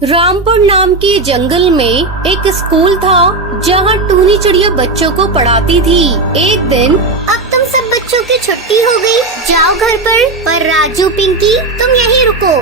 रामपुर नाम के जंगल में एक स्कूल था जहाँ टूनी चिड़िया बच्चों को पढ़ाती थी। एक दिन, अब तुम सब बच्चों की छुट्टी हो गई, जाओ घर पर राजू पिंकी तुम यहीं रुको।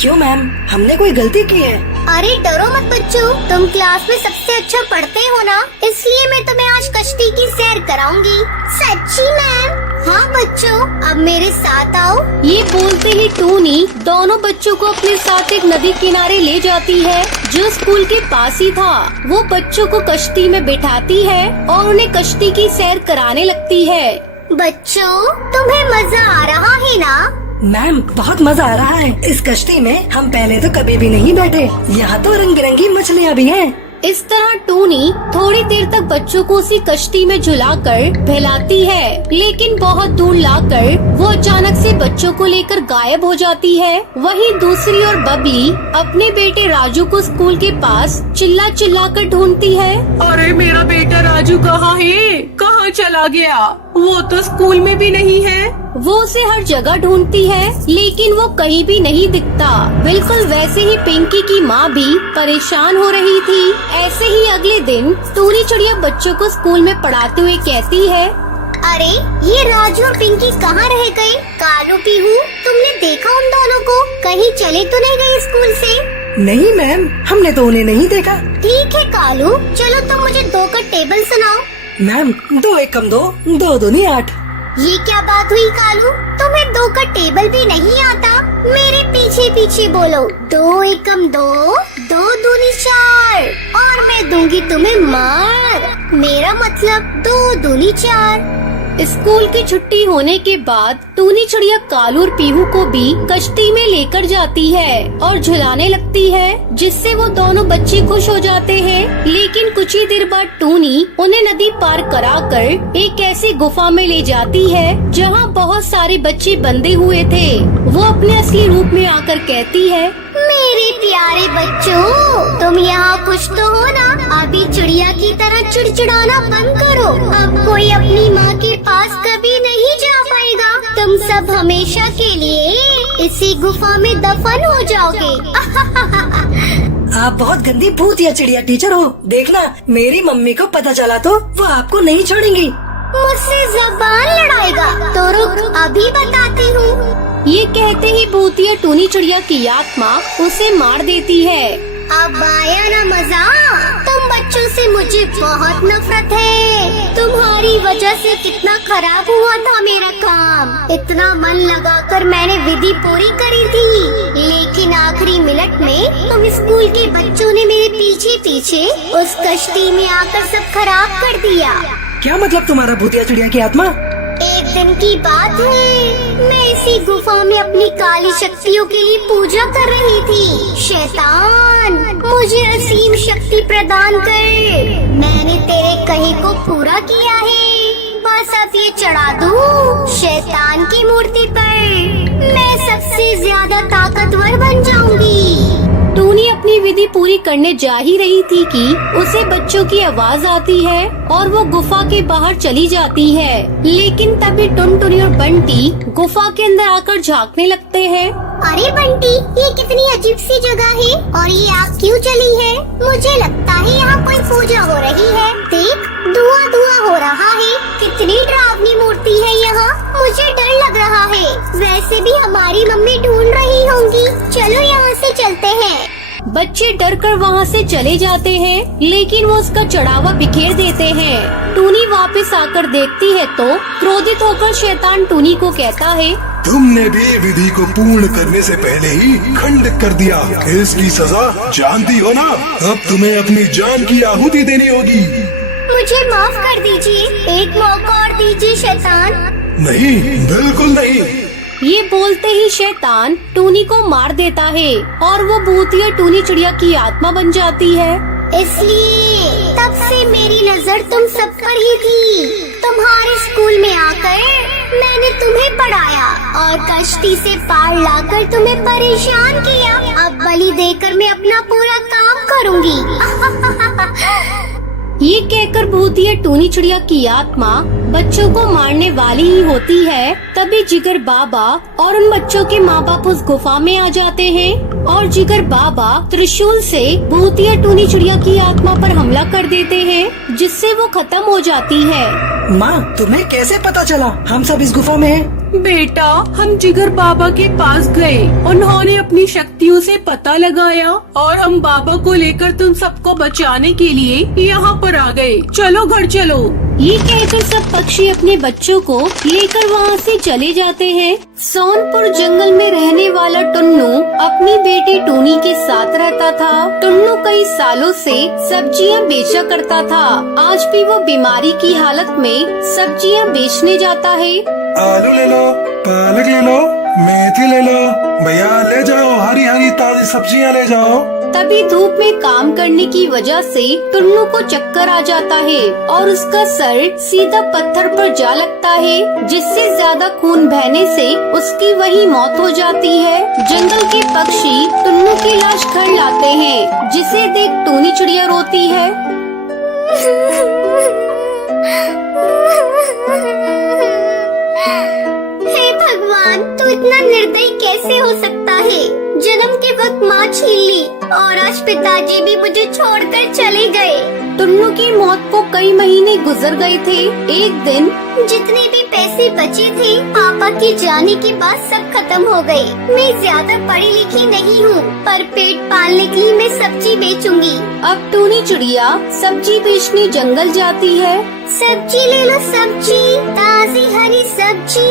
क्यों मैम, हमने कोई गलती की है? अरे डरो मत बच्चों, तुम क्लास में सबसे अच्छा पढ़ते हो ना, इसलिए मैं तुम्हें आज कश्ती की सैर कराऊंगी। सच्ची मैम? हाँ बच्चों, अब मेरे साथ आओ। ये बोलते ही टूनी दोनों बच्चों को अपने साथ एक नदी किनारे ले जाती है जो स्कूल के पास ही था। वो बच्चों को कश्ती में बिठाती है और उन्हें कश्ती की सैर कराने लगती है। बच्चों, तुम्हें मजा आ रहा है ना? मैम, बहुत मजा आ रहा है। इस कश्ती में हम पहले तो कभी भी नहीं बैठे। यहाँ तो रंग बिरंगी मछलियाँ भी हैं। इस तरह टूनी थोड़ी देर तक बच्चों को उसी कश्ती में झुलाकर बहलाती है, लेकिन बहुत दूर लाकर वो अचानक से बच्चों को लेकर गायब हो जाती है। वहीं दूसरी ओर बबली अपने बेटे राजू को स्कूल के पास चिल्ला चिल्ला कर ढूंढती है। अरे मेरा बेटा राजू कहाँ है? कहाँ चला गया? वो तो स्कूल में भी नहीं है। वो उसे हर जगह ढूंढती है लेकिन वो कहीं भी नहीं दिखता। बिल्कुल वैसे ही पिंकी की माँ भी परेशान हो रही थी। ऐसे ही अगले दिन टूनी चिड़िया बच्चों को स्कूल में पढ़ाते हुए कहती है, अरे ये राजू और पिंकी कहाँ रह गए? कालू पीहू, तुमने देखा उन दोनों को? कहीं चले तो नहीं गए स्कूल से? नहीं मैम, हमने तो उन्हें नहीं देखा। ठीक है कालू, चलो तुम मुझे 2 का टेबल सुनाओ। मैम, 2 एकम 2, 2 दूनी 8। ये क्या बात हुई कालू, तुम्हें 2 का टेबल भी नहीं आता? मेरे पीछे पीछे बोलो, 2 एकम 2, 2 दूनी 4 और मैं दूंगी तुम्हें मार। मेरा मतलब 2 दूनी 4। स्कूल की छुट्टी होने के बाद टूनी चिड़िया कालू और पीहू को भी कश्ती में लेकर जाती है और झुलाने लगती है, जिससे वो दोनों बच्चे खुश हो जाते हैं। लेकिन कुछ ही देर बाद टूनी उन्हें नदी पार कराकर एक ऐसी गुफा में ले जाती है जहाँ बहुत सारे बच्चे बंधे हुए थे। वो अपने असली रूप में आकर कहती है, मेरे प्यारे बच्चों, तुम यहाँ कुछ तो हो ना? अभी चिड़िया की तरह चिड़चिड़ाना बंद करो। अब कोई अपनी माँ के पास कभी नहीं जा पाएगा। तुम सब हमेशा के लिए इसी गुफा में दफन हो जाओगे। आप बहुत गंदी भूतिया चिड़िया टीचर हो। देखना, मेरी मम्मी को पता चला तो वो आपको नहीं छोड़ेंगी। मुझसे जबान लड़ाएगा तो रुक, अभी बताती हूँ। ये कहते ही भूतिया टूनी चिड़िया की आत्मा उसे मार देती है। अब आया ना मजा? तुम बच्चों से मुझे बहुत नफरत है। तुम्हारी वजह से कितना खराब हुआ था मेरा काम। इतना मन लगाकर मैंने विधि पूरी करी थी, लेकिन आखिरी मिनट में तुम स्कूल के बच्चों ने मेरे पीछे पीछे उस कश्ती में आकर सब खराब कर दिया। क्या मतलब तुम्हारा भूतिया चिड़िया की आत्मा? एक दिन की बात है, मैं इसी गुफा में अपनी काली शक्तियों के लिए पूजा कर रही थी। शैतान, मुझे असीम शक्ति प्रदान कर। मैंने तेरे कहे को पूरा किया है। बस अब ये चढ़ा दूं शैतान की मूर्ति पर, मैं सबसे ज्यादा ताकतवर बन जाऊंगी। टूनी अपनी विधि पूरी करने जा ही रही थी कि उसे बच्चों की आवाज आती है और वो गुफा के बाहर चली जाती है। लेकिन तभी टुनटुनी और बंटी गुफा के अंदर आकर झांकने लगते हैं। अरे बंटी, ये कितनी अजीब सी जगह है और ये आग क्यों चली है? मुझे लगता है यहाँ कोई पूजा हो रही है। देख, धुआं धुआं हो रहा है। कितनी डरावनी मूर्ति है यहाँ, मुझे डर लग रहा है। वैसे भी हमारी मम्मी ढूंढ रही होंगी। चलो यहाँ से चलते हैं। बच्चे डर कर वहाँ से चले जाते हैं, लेकिन वो उसका चढ़ावा बिखेर देते हैं। टूनी वापस आकर देखती है तो क्रोधित होकर शैतान टूनी को कहता है, तुमने भी विधि को पूर्ण करने से पहले ही खंडित कर दिया। इसकी सजा जानती हो ना? अब तुम्हें अपनी जान की आहुति देनी होगी। मुझे माफ कर दीजिए, एक मौका और दीजिए शैतान। नहीं, बिल्कुल नहीं। ये बोलते ही शैतान टूनी को मार देता है और वो भूतिया टूनी चिड़िया की आत्मा बन जाती है। इसलिए तब से मेरी नजर तुम सब पर ही थी। तुम्हारे स्कूल में आकर मैंने तुम्हें पढ़ाया और कश्ती से पार लाकर तुम्हें परेशान किया। अब बलि देकर मैं अपना पूरा काम करूँगी। ये कहकर भूतिया टूनी चिड़िया की आत्मा बच्चों को मारने वाली ही होती है। तभी जिगर बाबा और उन बच्चों के माँ बाप उस गुफा में आ जाते हैं और जिगर बाबा त्रिशूल से भूतिया टूनी चिड़िया की आत्मा पर हमला कर देते हैं, जिससे वो खत्म हो जाती है। माँ, तुम्हें कैसे पता चला हम सब इस गुफा में हैं? बेटा, हम जिगर बाबा के पास गए, उन्होंने अपनी शक्तियों से पता लगाया और हम बाबा को लेकर तुम सबको बचाने के लिए यहाँ पर आ गए। चलो घर चलो। ये कहकर सब पक्षी अपने बच्चों को लेकर वहाँ से चले जाते हैं। सोनपुर जंगल में रहने वाला टुन्नू अपनी बेटी टूनी के साथ रहता था। टुन्नू कई सालों से सब्जियाँ बेचा करता था। आज भी वो बीमारी की हालत में सब्जियाँ बेचने जाता है। आलू ले लो, पालक ले लो, मेथी ले लो, भैया ले जाओ, हरी हरी ताजी सब्जियाँ ले जाओ। तभी धूप में काम करने की वजह से टुन्नू को चक्कर आ जाता है और उसका सर सीधा पत्थर पर जा लगता है, जिससे ज्यादा खून बहने से उसकी वही मौत हो जाती है। जंगल के पक्षी टुन्नू की लाश घर लाते हैं, जिसे देख टूनी चिड़िया रोती है। हे भगवान, तू इतना निर्दयी कैसे हो सकता है? जन्म के वक्त माँ छीन ली और आज पिताजी भी मुझे छोड़कर चले गए। टुन्नू की मौत को कई महीने गुजर गए थे। एक दिन जितने भी पैसे बचे थे पापा के जाने के बाद सब खत्म हो गए। मैं ज्यादा पढ़ी लिखी नहीं हूँ, पर पेट पालने के लिए मैं सब्जी बेचूंगी। अब टूनी चिड़िया सब्जी बेचने जंगल जाती है। सब्जी ले लो, सब्जी, ताजी हरी सब्जी,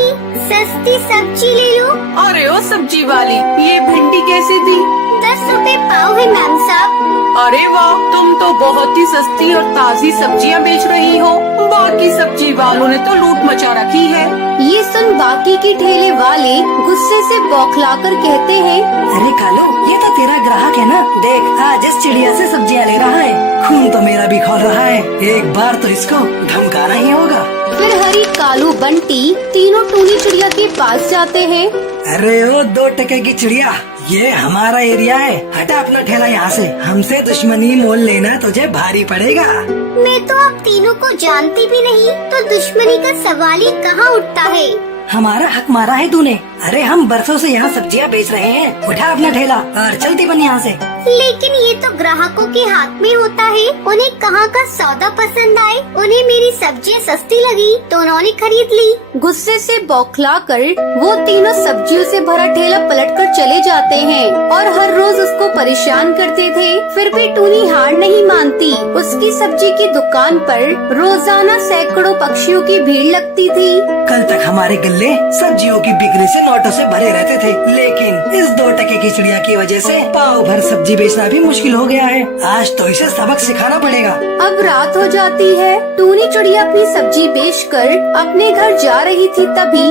सस्ती सब्जी ले लो। अरे ओ सब्जी वाली, ये भिंडी कैसे दी? 10 रुपए पाव है मैम साहब। अरे वाह, तुम तो बहुत ही सस्ती और ताजी सब्जियां बेच रही हो। बाकी सब्जी वालों ने तो लूट मचा रखी है। ये सुन बाकी के ठेले वाले गुस्से से बौखलाकर कहते हैं, अरे कालू, ये तो तेरा ग्राहक है ना? देख, आज इस चिड़िया से सब्जियाँ ले रहा है। खून तो मेरा भी खौल रहा है। एक बार तो इसको धमकाना ही होगा। फिर हरी, कालू, बंटी तीनों टूनी चिड़िया के पास जाते हैं। अरे ओ 2 टके की चिड़िया, ये हमारा एरिया है, हटा अपना ठेला यहाँ से। हमसे दुश्मनी मोल लेना तुझे भारी पड़ेगा। मैं तो आप तीनों को जानती भी नहीं, तो दुश्मनी का सवाल ही कहाँ उठता है। हमारा हक मारा है तूने। अरे हम बरसों से यहाँ सब्जियाँ बेच रहे हैं। उठा अपना ठेला और चलती बन यहाँ से। लेकिन ये तो ग्राहकों के हाथ में होता है, उन्हें कहाँ का सौदा पसंद आए। उन्हें मेरी सब्जियाँ सस्ती लगी तो उन्होंने खरीद ली। गुस्से से बौखलाकर वो तीनों सब्जियों से भरा ठेला पलटकर चले जाते हैं और हर रोज उसको परेशान करते थे। फिर भी टूनी हार नहीं मानती। उसकी सब्जी की दुकान पर रोजाना सैकड़ों पक्षियों की भीड़ लगती थी। कल तक हमारे गल्ले सब्जियों की बिक्री से नोटों से भरे रहते थे, लेकिन इस 2 टके की चिड़िया की वजह से पाव भर सब्जी बेचना भी मुश्किल हो गया है। आज तो इसे सबक सिखाना पड़ेगा। अब रात हो जाती है। टूनी चिड़िया अपनी सब्जी बेचकर अपने घर जा रही थी, तभी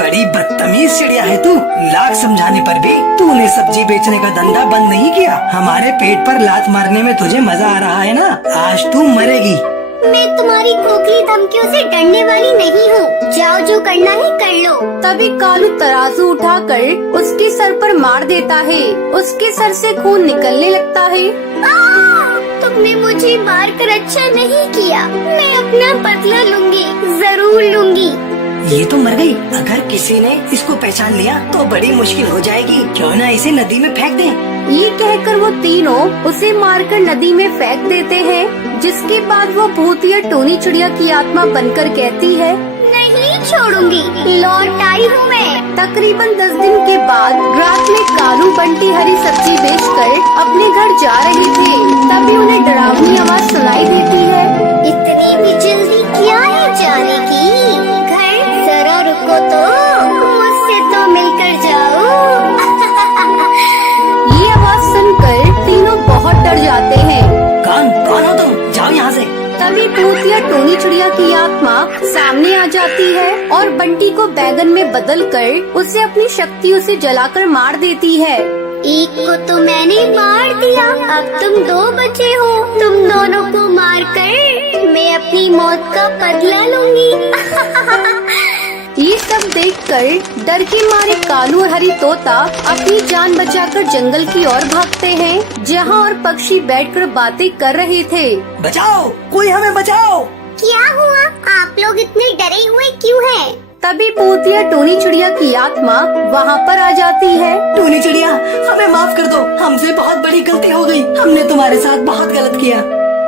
बड़ी बदतमीज चिड़िया है तू। लाख समझाने पर भी तूने सब्जी बेचने का धंधा बंद नहीं किया। हमारे पेट पर लात मारने में तुझे मजा आ रहा है ना? आज तू मरेगी। मैं तुम्हारी खोखली धमकियों से डरने वाली नहीं हूँ। जाओ, जो करना है कर लो। तभी कालू तराजू उठाकर उसके सर पर मार देता है। उसके सर से खून निकलने लगता है। तुमने मुझे मार कर अच्छा नहीं किया। मैं अपना बदला लूंगी, जरूर लूंगी। ये तो मर गई। अगर किसी ने इसको पहचान लिया तो बड़ी मुश्किल हो जाएगी। क्यों ना इसे नदी में फेंक दें? ये कहकर वो तीनों उसे मारकर नदी में फेंक देते हैं, जिसके बाद वो भूतिया टूनी चिड़िया की आत्मा बनकर कहती है, नहीं छोड़ूंगी, लौट आई हूँ मैं। तकरीबन 10 दिन के बाद रात में कालू, बंटी हरी सब्जी बेचकर अपने घर जा रहे थे। तभी उन्हें डरावनी आवाज सुनाई देती है। इतनी भी जल्दी क्या है जाने की? घर जरा रुको तो, मुझसे तो मिलकर जाओ। ये आवाज सुनकर तीनों बहुत डर जाते हैं। कौन हो तुम? जाओ यहाँ से। तभी भूतिया टूनी चिड़िया की आत्मा सामने आ जाती है और बंटी को बैगन में बदलकर उसे अपनी शक्तियों से जलाकर मार देती है। एक को तो मैंने मार दिया, अब तुम 2 बचे हो। तुम दोनों को मारकर मैं अपनी मौत का बदला लूंगी। ये सब देखकर डर के मारे कालू और हरी तोता अपनी जान बचाकर जंगल की ओर भागते हैं, जहाँ और पक्षी बैठकर बातें कर रहे थे। बचाओ, कोई हमें बचाओ। क्या हुआ? आप लोग इतने डरे हुए क्यों हैं? तभी भूतिया टूनी चिड़िया की आत्मा वहाँ पर आ जाती है। टूनी चिड़िया, हमें माफ कर दो, हमसे बहुत बड़ी गलती हो गई, हमने तुम्हारे साथ बहुत गलत किया।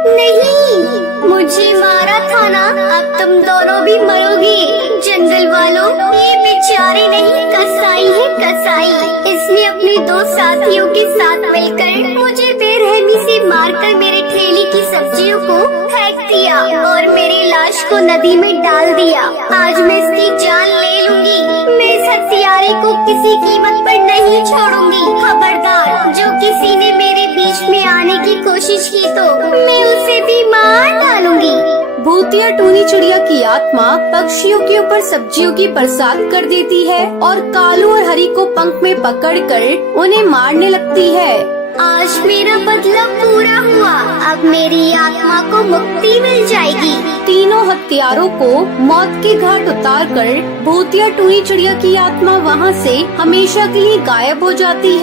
नहीं, मुझे मारा था ना, अब तुम दोनों भी मरोगे। जंगल वालों, ये बेचारे नहीं, कसाई है कसाई। इसने अपने 2 साथियों के साथ मिलकर मुझे बेरहमी से मारकर मेरे ठेले की सब्जियों को फेंक दिया और मेरी लाश को नदी में डाल दिया। आज मैं इसकी जान ले लूंगी। मैं इस हत्यारे को किसी कीमत पर नहीं छोड़ूंगी। खबरदार, जो किसी ने मेरे बीच में आने की कोशिश की तो मैं उसे भी मार डालूंगी। भूतिया टूनी चिड़िया की आत्मा पक्षियों के ऊपर सब्जियों की बरसात कर देती है और कालू और हरी को पंख में पकड़कर उन्हें मारने लगती है। आज मेरा बदला पूरा हुआ, अब मेरी आत्मा को मुक्ति मिल जाएगी। तीनों हत्यारों को मौत के घाट उतारकर भूतिया टूनी चिड़िया की आत्मा वहाँ से हमेशा के लिए गायब हो जाती है।